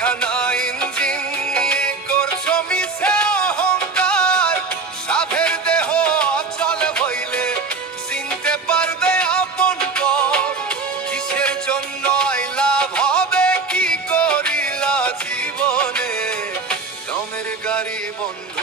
খানা ইঞ্জিন নিয়ে করছো মিছে অহংকার। সাধের দেহ অচল হইলে চিনতে পারবে আপন পথ। কিসের জন্য লাভ হবে কি করিলা জীবনে, দমের গাড়ি বন্ধ